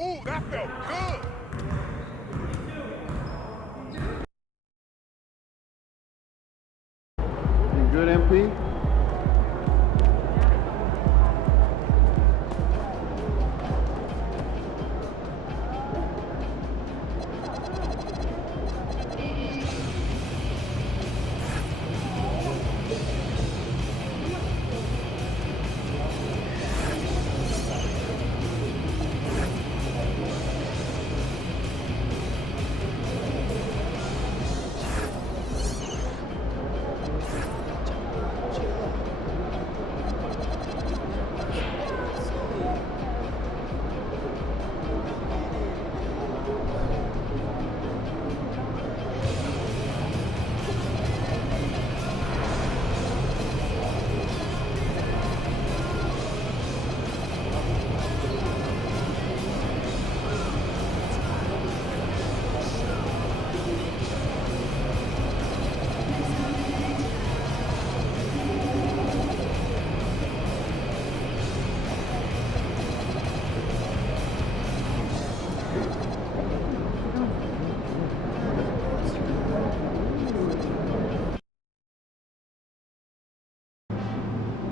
Ooh, that felt good. You good, MP?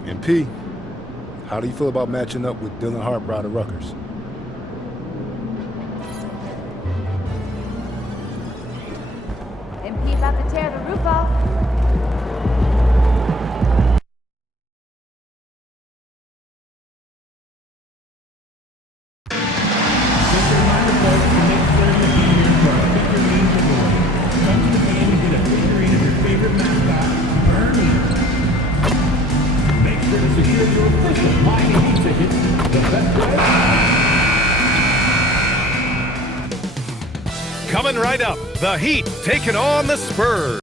MP, how do you feel about matching up with Dylan Harper out of Rutgers? MP about to tear the roof off. Coming right up, the Heat taking on the Spurs.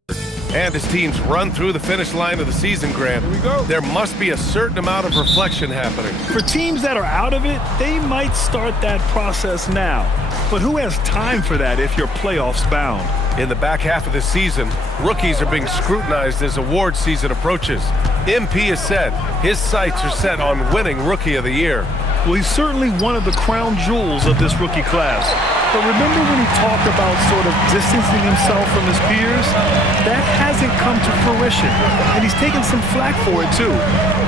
And as teams run through the finish line of the season, Grant, there must be a certain amount of reflection happening. For teams that are out of it, they might start that process now. But who has time for that if you're playoffs bound? In the back half of the season, rookies are being scrutinized as award season approaches. MP has said his sights are set on winning Rookie of the Year. Well, he's certainly one of the crown jewels of this rookie class. But remember when he talked about sort of distancing himself from his peers? That hasn't come to fruition, and he's taken some flack for it too.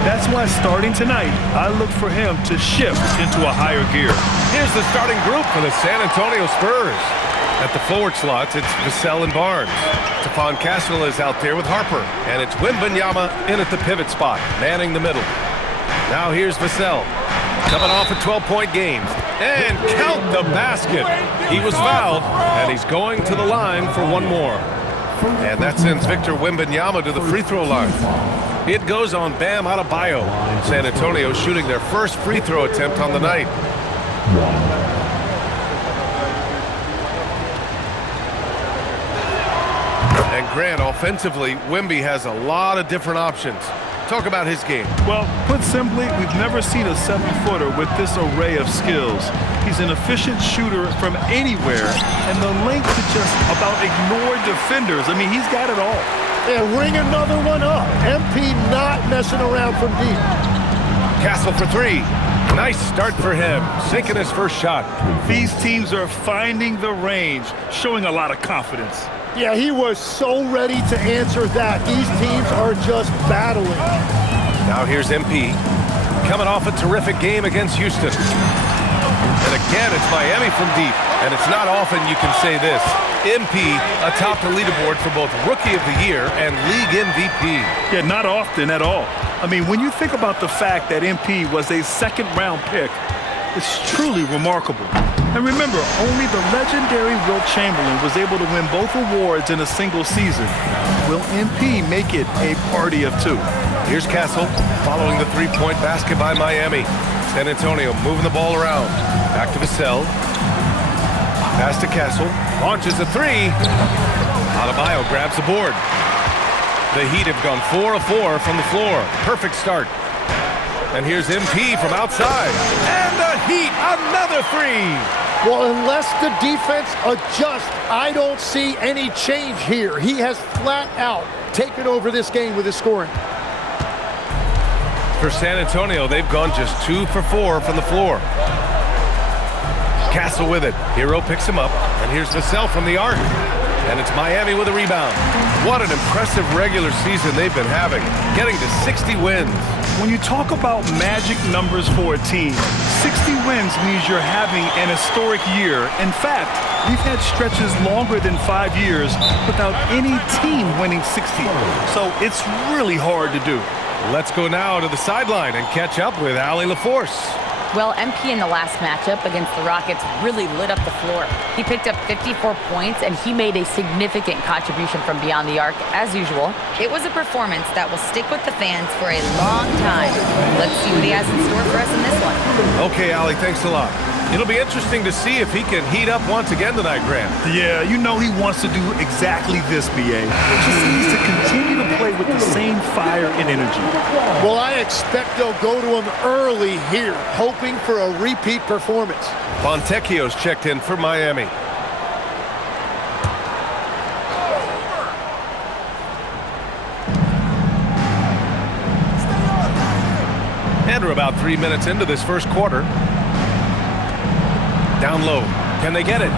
That's why starting tonight, I look for him to shift into a higher gear. Here's the starting group for the San Antonio Spurs. At the forward slots, it's Vassell and Barnes. Stephon Castle is out there with Harper, and it's Wembanyama in at the pivot spot, manning the middle. Now here's Vassell, coming off a 12-point game. And count the basket. He was fouled, and he's going to the line for one more. And that sends Victor Wembanyama to the free throw line. It goes on Bam Adebayo. San Antonio shooting their first free throw attempt on the night. And Grant, offensively, Wemby has a lot of different options. Talk about his game. Well, put simply, we've never seen a 7-footer with this array of skills. He's an efficient shooter from anywhere, and the length to just about ignore defenders. I mean, he's got it all. And ring another one up. MP not messing around from deep. Castle for three. Nice start for him, sinking his first shot. These teams are finding the range, showing a lot of confidence. Yeah, he was so ready to answer that. These teams are just battling. Now here's MP, coming off a terrific game against Houston. And again, it's Miami from deep. And it's not often you can say this. MP atop the leaderboard for both Rookie of the Year and League MVP. Yeah, not often at all. I mean, when you think about the fact that MP was a second-round pick, it's truly remarkable. And remember, only the legendary Wilt Chamberlain was able to win both awards in a single season. Will MP make it a party of two? Here's Castle following the three-point basket by Miami. San Antonio moving the ball around. Back to Vassell. Pass to Castle. Launches a three. Adebayo grabs the board. The Heat have gone 4 of 4 from the floor. Perfect start. And here's MP from outside. And the Heat, another three. Well, unless the defense adjusts, I don't see any change here. He has flat out taken over this game with his scoring. For San Antonio, they've gone just 2 for 4 from the floor. Castle with it. Hero picks him up. And here's Vassell from the arc. And it's Miami with a rebound. What an impressive regular season they've been having, getting to 60 wins. When you talk about magic numbers for a team, 60 wins means you're having an historic year. In fact, we've had stretches longer than 5 years without any team winning 60. So it's really hard to do. Let's go now to the sideline and catch up with Allie LaForce. Well, MP in the last matchup against the Rockets really lit up the floor. He picked up 54 points, and he made a significant contribution from beyond the arc, as usual. It was a performance that will stick with the fans for a long time. Let's see what he has in store for us in this one. Okay, Allie, thanks a lot. It'll be interesting to see if he can heat up once again tonight, Grant. Yeah, you know he wants to do exactly this, BA. Just needs to continue to play with the same fire and energy. Well, I expect they'll go to him early here, hoping for a repeat performance. Fontecchio's checked in for Miami. And we're about 3 minutes into this first quarter. Down low. Can they get it?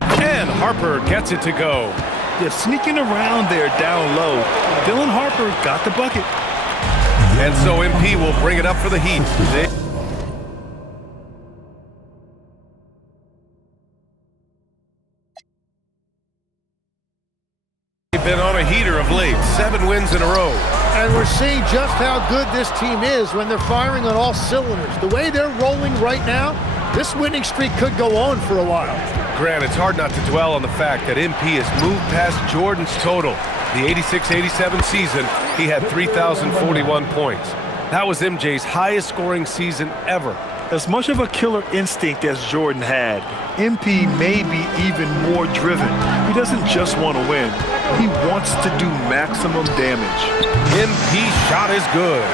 And Harper gets it to go. They're sneaking around there down low. Dylan Harper got the bucket. And so MP will bring it up for the Heat. They've been on a heater of late. 7 wins in a row. And we're seeing just how good this team is when they're firing on all cylinders. The way they're rolling right now, this winning streak could go on for a while. Grant, it's hard not to dwell on the fact that MP has moved past Jordan's total. The 86-87 season, he had 3,041 points. That was MJ's highest scoring season ever. As much of a killer instinct as Jordan had, MP may be even more driven. He doesn't just want to win. He wants to do maximum damage. MP's shot is good.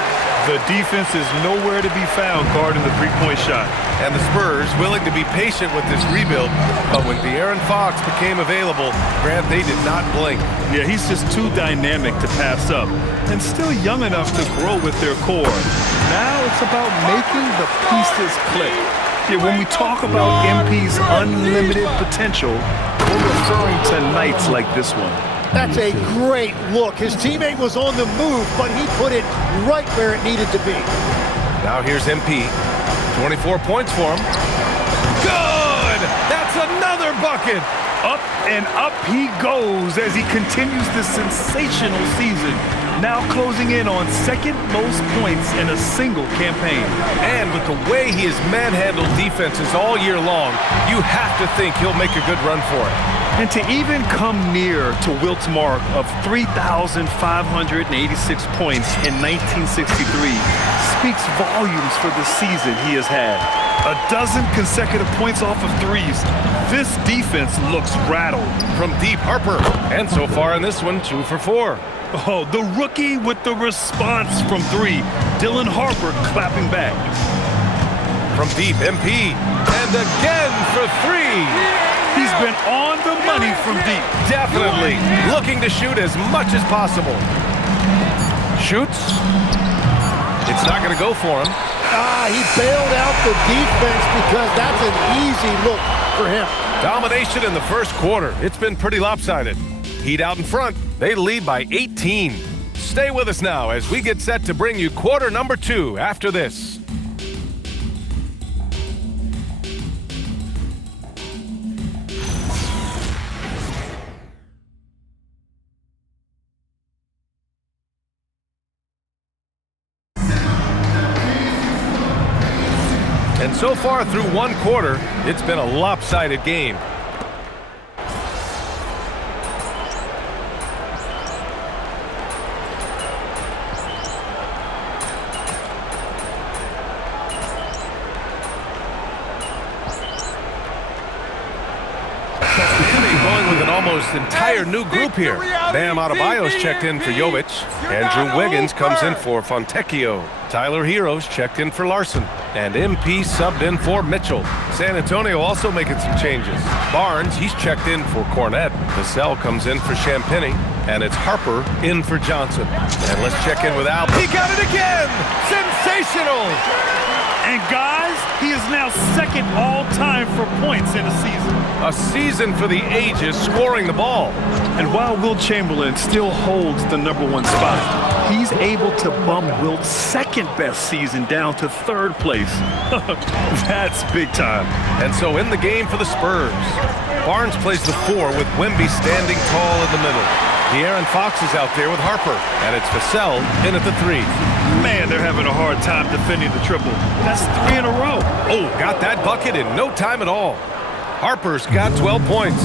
The defense is nowhere to be found guarding the three-point shot. And the Spurs willing to be patient with this rebuild, but when De'Aaron Fox became available, Grant, they did not blink. Yeah, he's just too dynamic to pass up, and still young enough to grow with their core. Now it's about making the pieces click. Yeah, when we talk about MP's unlimited potential, we're referring to nights like this one. That's a great look. His teammate was on the move, but he put it right where it needed to be. Now here's MP. 24 points for him. Good! That's another bucket! Up and up he goes as he continues this sensational season. Now closing in on second most points in a single campaign. And with the way he has manhandled defenses all year long, you have to think he'll make a good run for it. And to even come near to Wilt's mark of 3,586 points in 1963 speaks volumes for the season he has had. 12 consecutive points off of threes. This defense looks rattled. From deep, Harper. And so far in this one, 2 for 4. Oh, the rookie with the response from 3. Dylan Harper clapping back. From deep, MP. And again for 3. He's been on the money from deep. Definitely looking to shoot as much as possible. Shoots. It's not going to go for him. He bailed out the defense because that's an easy look for him. Domination in the first quarter. It's been pretty lopsided. Heat out in front. They lead by 18. Stay with us now as we get set to bring you quarter number 2 after this. And so far through one quarter, it's been a lopsided game. Going with an almost entire new group here. Bam Adebayo's checked in for Jovic. Andrew Wiggins comes in for Fontecchio. Tyler Hero's checked in for Larson. And MP subbed in for Mitchell. San Antonio also making some changes. Barnes, he's checked in for Cornette. Vassell comes in for Champagny. And it's Harper in for Johnson. And let's check in with Al. He got it again! Sensational! And guys, he is now second all-time for points in a season. A season for the ages scoring the ball. And while Wilt Chamberlain still holds the #1 spot, he's able to bump Wilt's second-best season down to 3rd place. That's big time. And so in the game for the Spurs, Barnes plays the 4 with Wemby standing tall in the middle. De'Aaron Fox is out there with Harper, and it's Vassell in at the 3. Man, they're having a hard time defending the triple. That's 3 in a row. Oh, got that bucket in no time at all. Harper's got 12 points.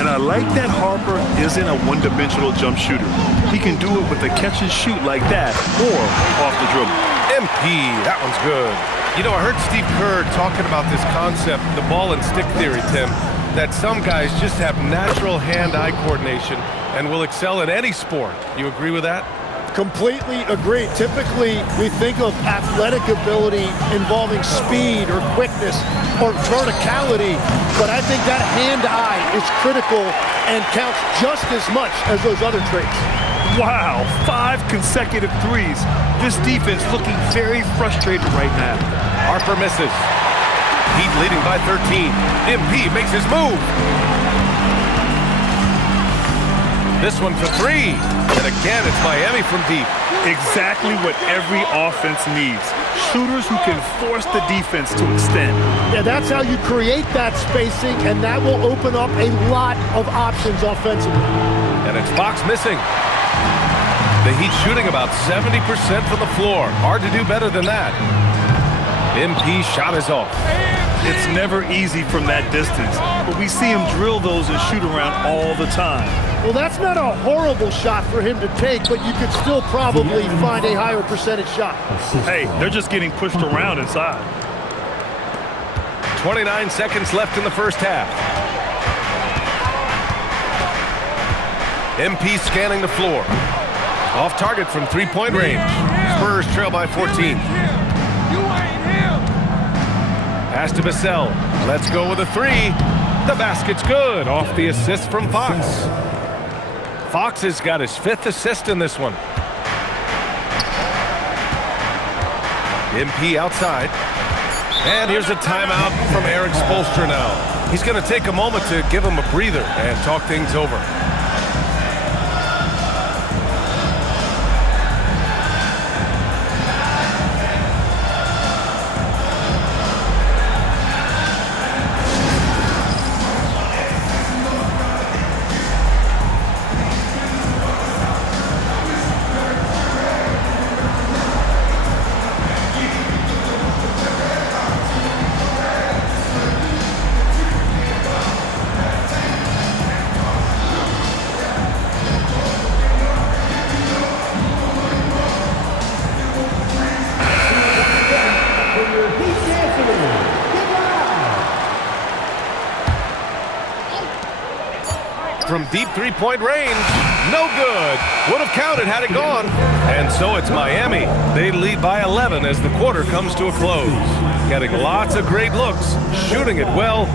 And I like that Harper isn't a one-dimensional jump shooter. He can do it with a catch and shoot like that or off the dribble. MP, that one's good. You know, I heard Steve Kerr talking about this concept, the ball and stick theory, Tim, that some guys just have natural hand-eye coordination and will excel in any sport. You agree with that? Completely agree. Typically, we think of athletic ability involving speed or quickness or verticality, but I think that hand-eye is critical and counts just as much as those other traits. Wow, 5 consecutive threes. This defense looking very frustrated right now. Harper misses. Heat leading by 13. MP makes his move. This one for 3. And again, it's Miami from deep. Exactly what every offense needs. Shooters who can force the defense to extend. Yeah, that's how you create that spacing, and that will open up a lot of options offensively. And it's Fox missing. The Heat shooting about 70% from the floor. Hard to do better than that. MP shot is off. It's never easy from that distance, but we see him drill those and shoot around all the time. Well, that's not a horrible shot for him to take, but you could still probably find a higher percentage shot. Hey, they're just getting pushed around inside. 29 seconds left in the first half. MP scanning the floor. Off target from 3-point range. Spurs trail by 14. Pass to Vassell. Let's go with a 3. The basket's good. Off the assist from Fox. Fox has got his 5th assist in this one. MP outside. And here's a timeout from Eric Spoelstra now. He's going to take a moment to give him a breather and talk things over. From deep 3-point range, no good. Would have counted had it gone. And so it's Miami. They lead by 11 as the quarter comes to a close. Getting lots of great looks, shooting it well.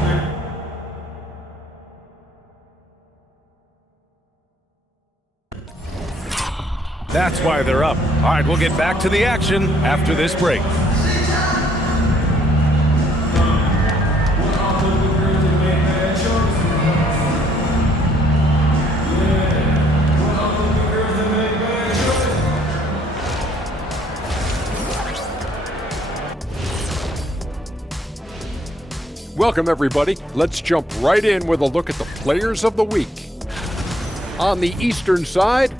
That's why they're up. All right, we'll get back to the action after this break. Welcome, everybody. Let's jump right in with a look at the players of the week. On the eastern side,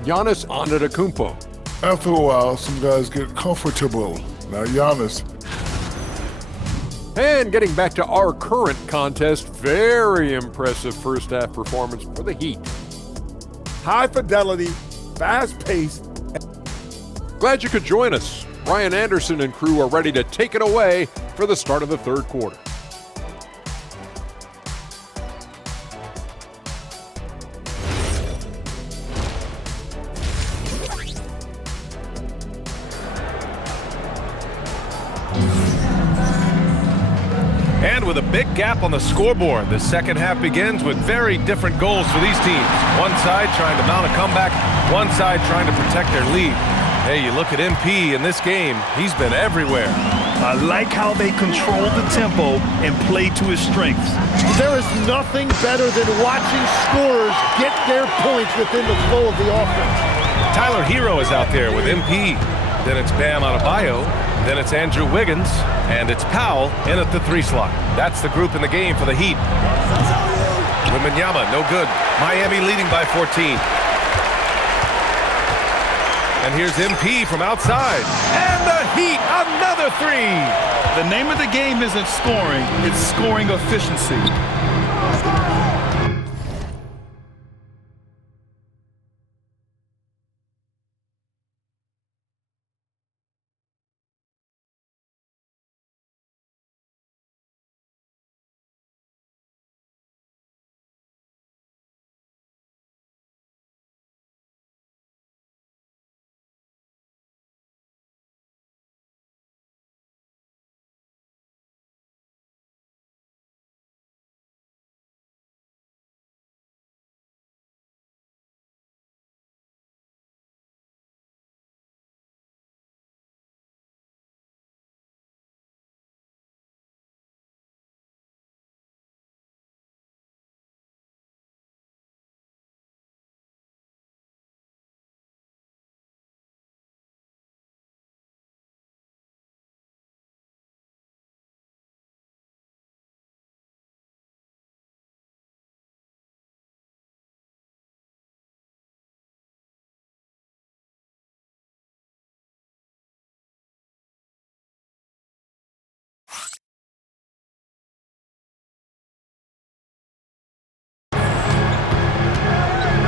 Giannis Antetokounmpo. After a while, some guys get comfortable. Now, Giannis. And getting back to our current contest, very impressive first half performance for the Heat. High fidelity, fast paced. Glad you could join us. Ryan Anderson and crew are ready to take it away for the start of the third quarter. And with a big gap on the scoreboard, the second half begins with very different goals for these teams. One side trying to mount a comeback, one side trying to protect their lead. Hey, you look at MP in this game, he's been everywhere. I like how they control the tempo and play to his strengths. There is nothing better than watching scorers get their points within the flow of the offense. Tyler Hero is out there with MP. Then it's Bam Adebayo. Then it's Andrew Wiggins. And it's Powell in at the 3 slot. That's the group in the game for the Heat. Wembanyama, no good. Miami leading by 14. And here's MP from outside. And the Heat, another 3. The name of the game isn't scoring, it's scoring efficiency.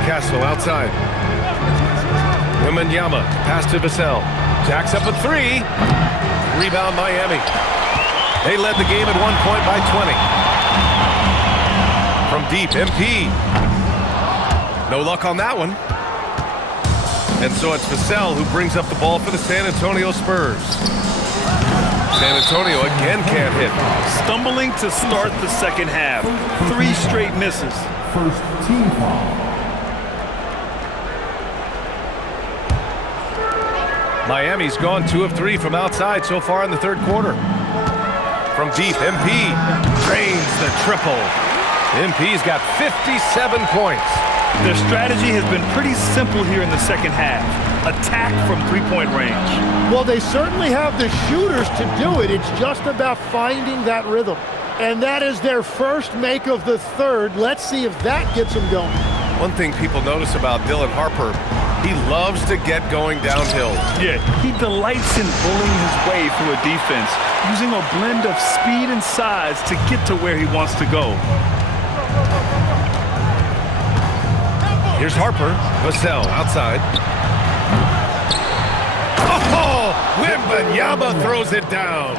Castle outside. Wembanyama, pass to Vassell. Jacks up a 3. Rebound Miami. They led the game at one point by 20. From deep, MP. No luck on that one. And so it's Vassell who brings up the ball for the San Antonio Spurs. San Antonio again can't hit. Stumbling to start the second half. 3 straight misses. First team foul. Miami's gone 2 of 3 from outside so far in the third quarter. From deep, MP drains the triple. MP's got 57 points. Their strategy has been pretty simple here in the second half. Attack from 3-point range. Well, they certainly have the shooters to do it. It's just about finding that rhythm. And that is their first make of the third. Let's see if that gets them going. One thing people notice about Dylan Harper, he loves to get going downhill. Yeah, he delights in bullying his way through a defense, using a blend of speed and size to get to where he wants to go. Here's Harper. Vassell outside. Oh, Wembanyama throws it down.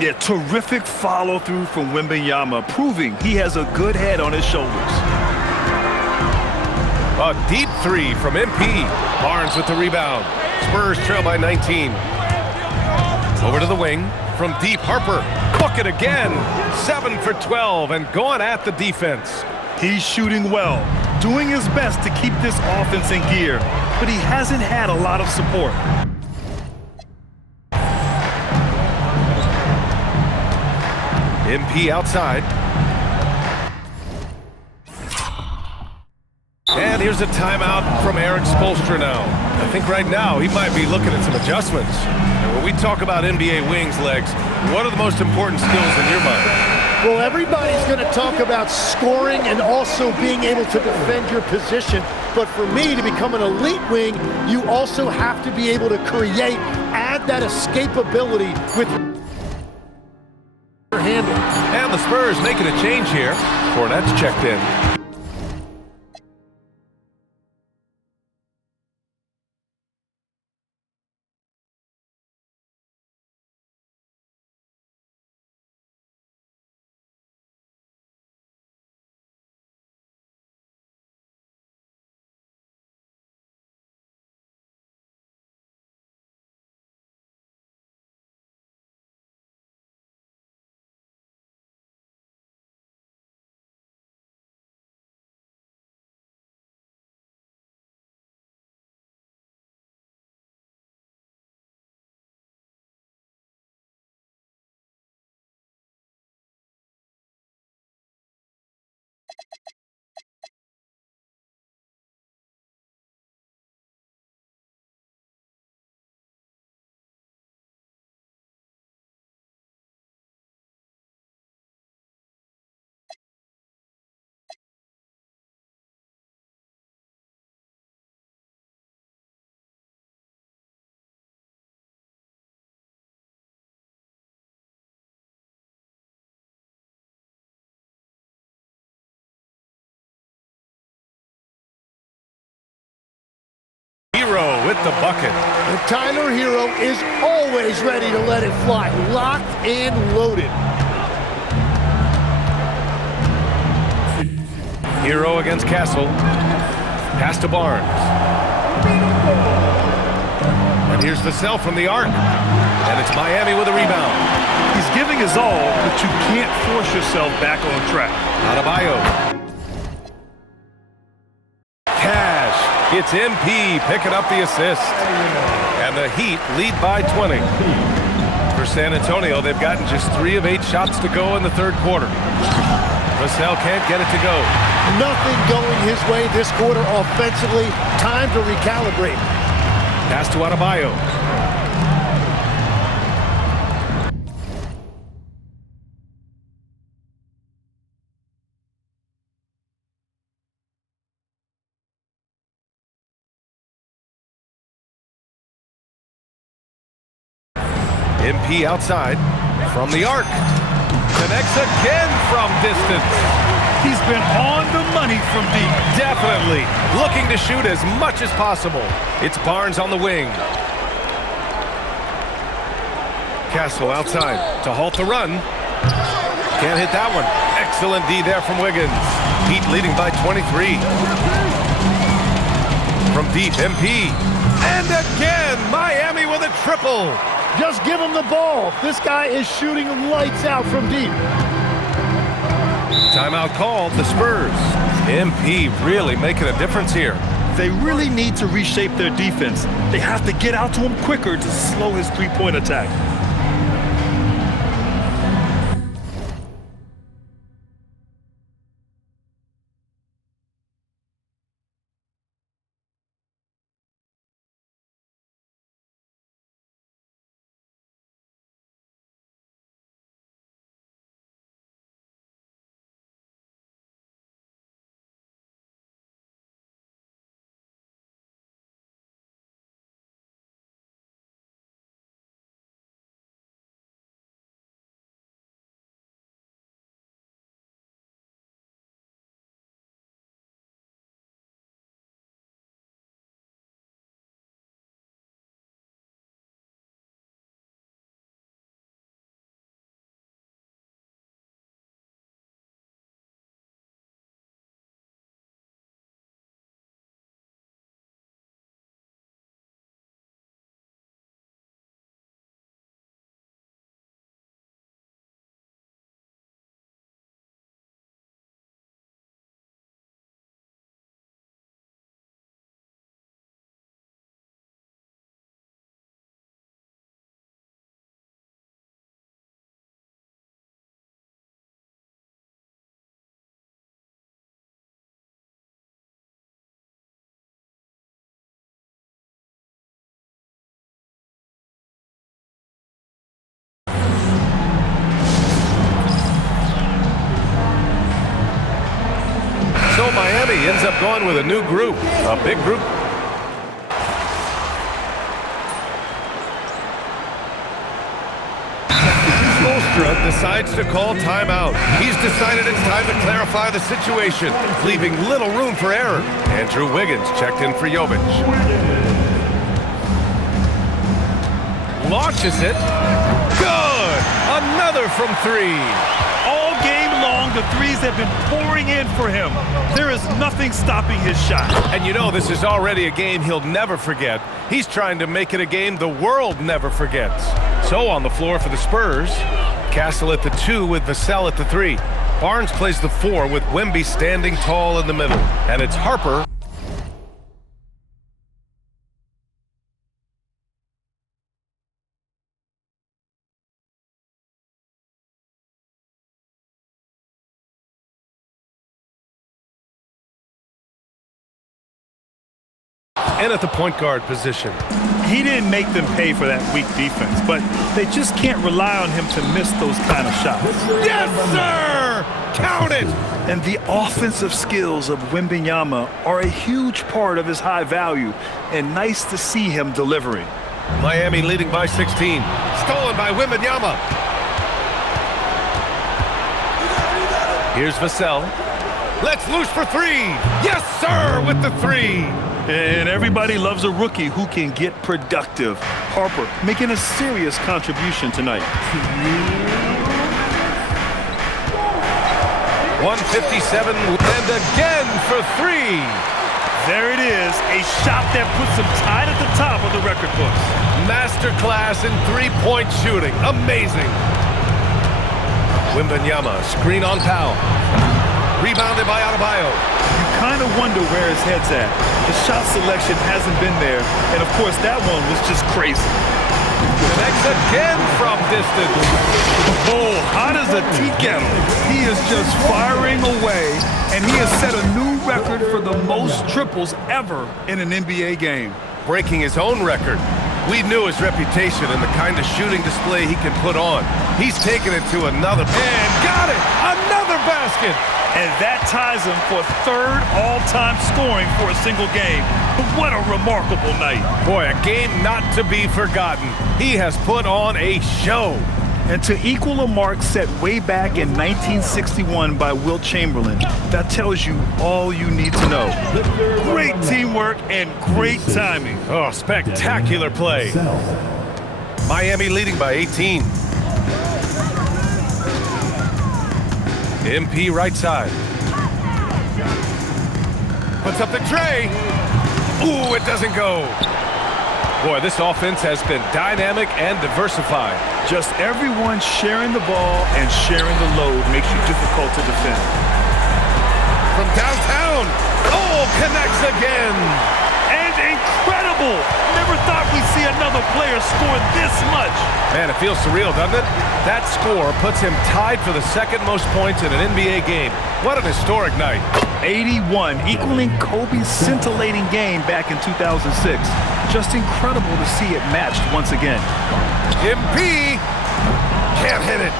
Yeah, terrific follow-through from Wembanyama, proving he has a good head on his shoulders. A deep 3 from MP. Barnes with the rebound. Spurs trail by 19. Over to the wing. From deep, Harper. Bucket again. 7 for 12 and going at the defense. He's shooting well, doing his best to keep this offense in gear. but he hasn't had a lot of support. MP outside. And here's a timeout from Eric Spoelstra now. I think right now he might be looking at some adjustments. And when we talk about NBA wings, Legs, what are the most important skills in your mind? Well, everybody's going to talk about scoring and also being able to defend your position. But for me, to become an elite wing, you also have to be able to create, add that escapability with your handle. And the Spurs making a change here. Fournette's checked in. Hero with the bucket. And Tyler Hero is always ready to let it fly, locked and loaded. Hero against Castle. Pass to Barnes. And here's Vassell from the arc. And it's Miami with a rebound. He's giving his all, but you can't force yourself back on track. Adebayo. Cash. It's MP picking up the assist. And the Heat lead by 20. For San Antonio, they've gotten just 3 of 8 shots to go in the third quarter. Vassell can't get it to go. Nothing going his way this quarter offensively. Time to recalibrate. Pass to Adebayo. MP outside from the arc. Connects again from distance. He's been on the money from deep. Definitely looking to shoot as much as possible. It's Barnes on the wing. Castle outside to halt the run. Can't hit that one. Excellent D there from Wiggins. Heat leading by 23. From deep, MP. And again, Miami with a triple. Just give him the ball. This guy is shooting lights out from deep. Timeout called, the Spurs. MP really making a difference here. They really need to reshape their defense. They have to get out to him quicker to slow his three-point attack. he ends up going with a new group, a big group. Spoelstra decides to call timeout. He's decided it's time to clarify the situation, leaving little room for error. Andrew Wiggins checked in for Jovic. Launches it. Good! Another from three. All game long, the threes have been pouring in for him. There is nothing stopping his shot. And you know this is already a game he'll never forget. He's trying to make it a game the world never forgets. So on the floor for the Spurs, Castle at the 2 with Vassell at the 3. Barnes plays the 4 with Wemby standing tall in the middle. And it's Harper. And at the point guard position. He didn't make them pay for that weak defense, but they just can't rely on him to miss those kind of shots. Yes, sir! Count it! And the offensive skills of Wembanyama are a huge part of his high value, and nice to see him delivering. Miami leading by 16. Stolen by Wembanyama. Here's Vassell. Let's loose for 3. Yes, sir, with the 3. And everybody loves a rookie who can get productive. Harper making a serious contribution tonight. 157 and again for 3. There it is, a shot that puts him tied at the top of the record books. Masterclass in three-point shooting. Amazing. Wembanyama, screen on Powell. Rebounded by Adebayo. You kind of wonder where his head's at. The shot selection hasn't been there, and of course that one was just crazy. Connects again from distance. Oh, hot as a tea kettle. He is just firing away, and he has set a new record for the most triples ever in an NBA game. Breaking his own record. We knew his reputation and the kind of shooting display he can put on. He's taken it to another, and got it! Another basket! And that ties him for third all-time scoring for a single game. What a remarkable night. Boy, a game not to be forgotten. He has put on a show. And to equal a mark set way back in 1961 by Wilt Chamberlain, that tells you all you need to know. Great teamwork and great timing. Oh, spectacular play. Miami leading by 18. MP right side. Puts up the tray. Ooh, it doesn't go. Boy, this offense has been dynamic and diversified. Just everyone sharing the ball and sharing the load makes you difficult to defend. From downtown. Oh, connects again. And incredible. Never thought we'd see another player score this much. Man, it feels surreal, doesn't it? That score puts him tied for the second most points in an NBA game. What an historic night. 81, equaling Kobe's scintillating game back in 2006. Just incredible to see it matched once again. MP can't hit it.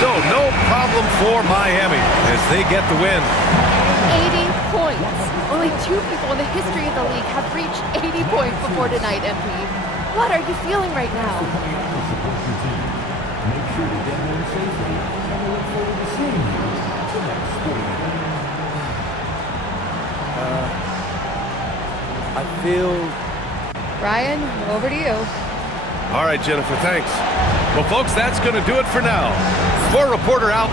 So no problem for Miami as they get the win. 80 points. Only 2 people in the history of the league have reached 80 points before tonight, MP. What are you feeling right now? I feel... Ryan, over to you. All right, Jennifer, thanks. Well, folks, that's going to do it for now. Score reporter out.